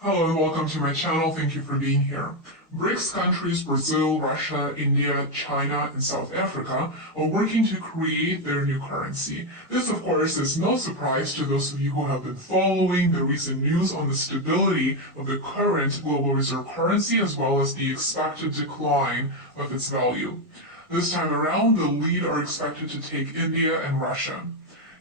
Hello and welcome to my channel. Thank you for being here. BRICS countries Brazil, Russia, India, China, and South Africa are working to create their new currency. This, of course, is no surprise to those of you who have been following the recent news on the stability of the current global reserve currency as well as the expected decline of its value. This time around, the lead are expected to take India and Russia.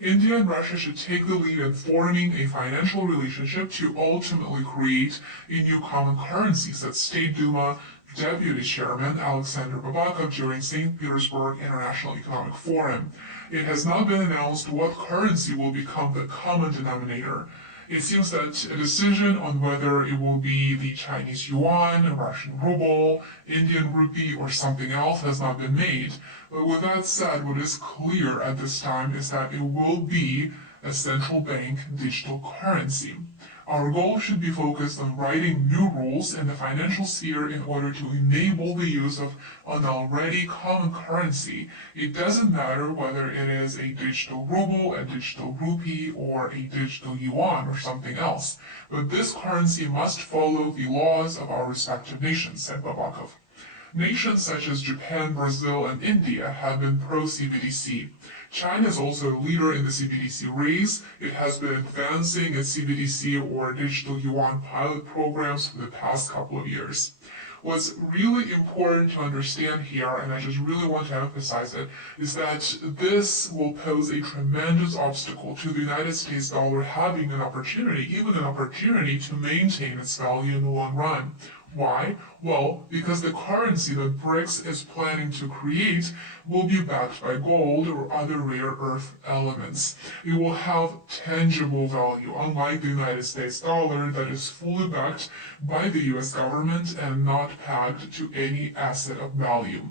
India and Russia should take the lead in forming a financial relationship to ultimately create a new common currency, said State Duma Deputy Chairman Alexander Babakov during St. Petersburg International Economic Forum. It has not been announced what currency will become the common denominator. It seems that a decision on whether it will be the Chinese yuan, Russian ruble, Indian rupee, or something else has not been made. But with that said, what is clear at this time is that it will be a central bank digital currency. Our goal should be focused on writing new rules in the financial sphere in order to enable the use of an already common currency. It doesn't matter whether it is a digital ruble, a digital rupee, or a digital yuan or something else. But this currency must follow the laws of our respective nations, said Babakov. Nations such as Japan, Brazil, and India have been pro-CBDC. China is also a leader in the CBDC race. It has been advancing its CBDC or digital yuan pilot programs for the past couple of years. What's really important to understand here, and I just really want to emphasize it, is that this will pose a tremendous obstacle to the United States dollar having an opportunity, even an opportunity to maintain its value in the long run. Why? Well, because the currency that BRICS is planning to create will be backed by gold or other rare earth elements. It will have tangible value, unlike the United States dollar that is fully backed by the US government and not pegged to any asset of value.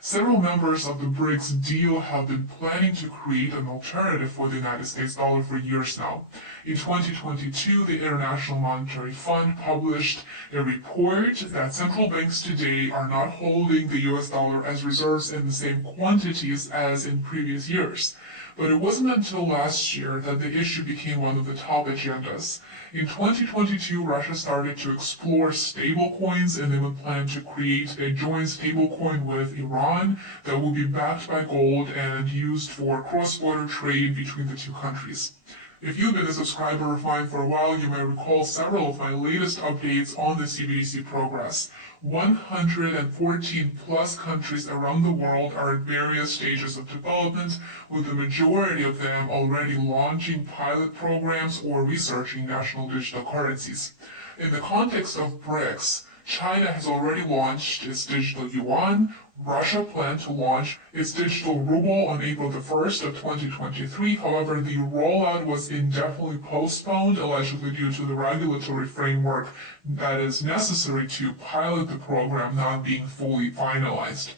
Several members of the BRICS deal have been planning to create an alternative for the United States dollar for years now. In 2022, the International Monetary Fund published a report that central banks today are not holding the US dollar as reserves in the same quantities as in previous years. But it wasn't until last year that the issue became one of the top agendas. In 2022, Russia started to explore stablecoins and they would plan to create a joint stablecoin with Iran that will be backed by gold and used for cross-border trade between the two countries. If you've been a subscriber of mine for a while, you may recall several of my latest updates on the CBDC progress. 114 plus countries around the world are at various stages of development, with the majority of them already launching pilot programs or researching national digital currencies. In the context of BRICS, China has already launched its digital yuan. Russia planned to launch its digital ruble on April the 1st of 2023. However, the rollout was indefinitely postponed, allegedly due to the regulatory framework that is necessary to pilot the program not being fully finalized.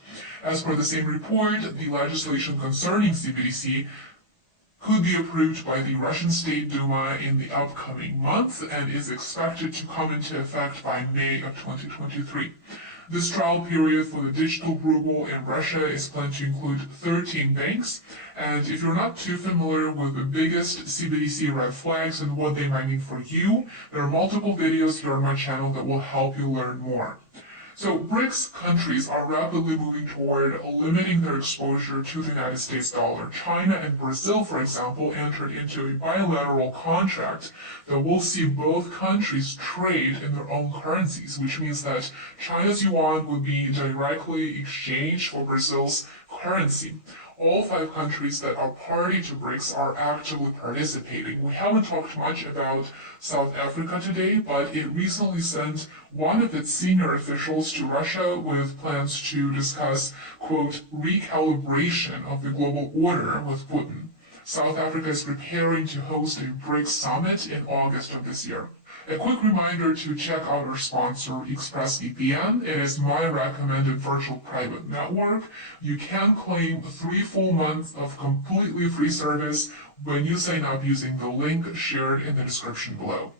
As per the same report, the legislation concerning CBDC could be approved by the Russian State Duma in the upcoming month and is expected to come into effect by May of 2023. This trial period for the digital ruble in Russia is planned to include 13 banks, and if you're not too familiar with the biggest CBDC red flags and what they might mean for you, there are multiple videos here on my channel that will help you learn more. So BRICS countries are rapidly moving toward limiting their exposure to the United States dollar. China and Brazil, for example, entered into a bilateral contract that will see both countries trade in their own currencies, which means that China's yuan would be directly exchanged for Brazil's currency. All 5 countries that are party to BRICS are actively participating. We haven't talked much about South Africa today, but it recently sent one of its senior officials to Russia with plans to discuss, quote, recalibration of the global order with Putin. South Africa is preparing to host a BRICS summit in August of this year. A quick reminder to check out our sponsor, ExpressVPN. It is my recommended virtual private network. You can claim 3 full months of completely free service when you sign up using the link shared in the description below.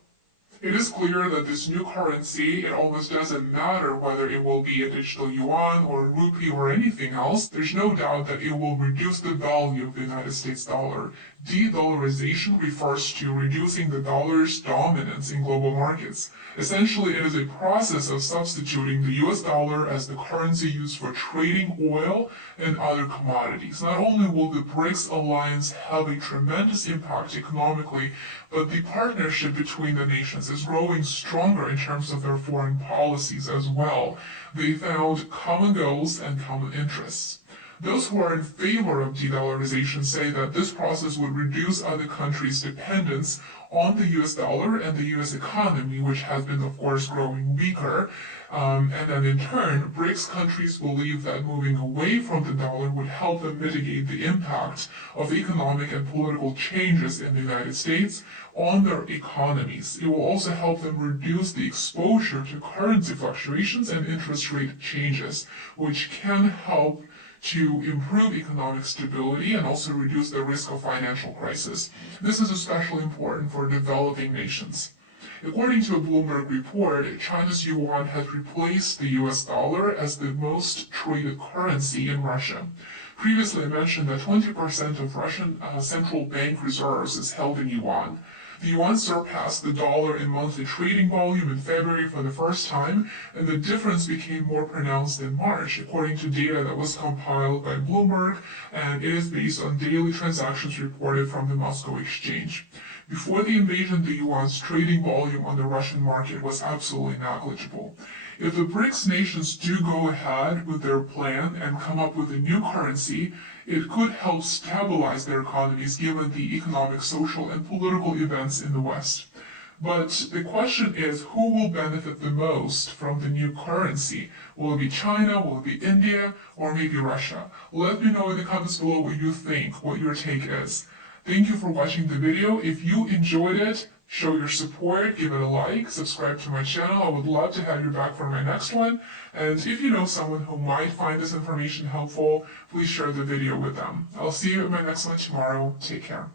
It is clear that this new currency, it almost doesn't matter whether it will be a digital yuan or a rupee or anything else. There's no doubt that it will reduce the value of the United States dollar De-dollarization refers to reducing the dollar's dominance in global markets. Essentially, it is a process of substituting the US dollar as the currency used for trading oil and other commodities. Not only will the BRICS alliance have a tremendous impact economically, but the partnership between the nations is growing stronger in terms of their foreign policies as well. They found common goals and common interests. Those who are in favor of de-dollarization say that this process would reduce other countries' dependence on the US dollar and the US economy, which has been, of course, growing weaker. And then in turn, BRICS countries believe that moving away from the dollar would help them mitigate the impact of economic and political changes in the United States on their economies. It will also help them reduce the exposure to currency fluctuations and interest rate changes, which can help to improve economic stability and also reduce the risk of financial crisis. This is especially important for developing nations. According to a Bloomberg report, China's yuan has replaced the US dollar as the most traded currency in Russia. Previously, I mentioned that 20% of Russian central bank reserves is held in yuan. The yuan surpassed the dollar in monthly trading volume in February for the first time, and the difference became more pronounced in March, according to data that was compiled by Bloomberg, and it is based on daily transactions reported from the Moscow exchange. Before the invasion, the yuan's trading volume on the Russian market was absolutely negligible. If the BRICS nations do go ahead with their plan and come up with a new currency, it could help stabilize their economies given the economic, social, and political events in the West. But the question is, who will benefit the most from the new currency? Will it be China, will it be India, or maybe Russia? Let me know in the comments below what you think, what your take is. Thank you for watching the video. If you enjoyed it, show your support, give it a like, subscribe to my channel. I would love to have you back for my next one. And if you know someone who might find this information helpful, please share the video with them. I'll see you at my next one tomorrow. Take care.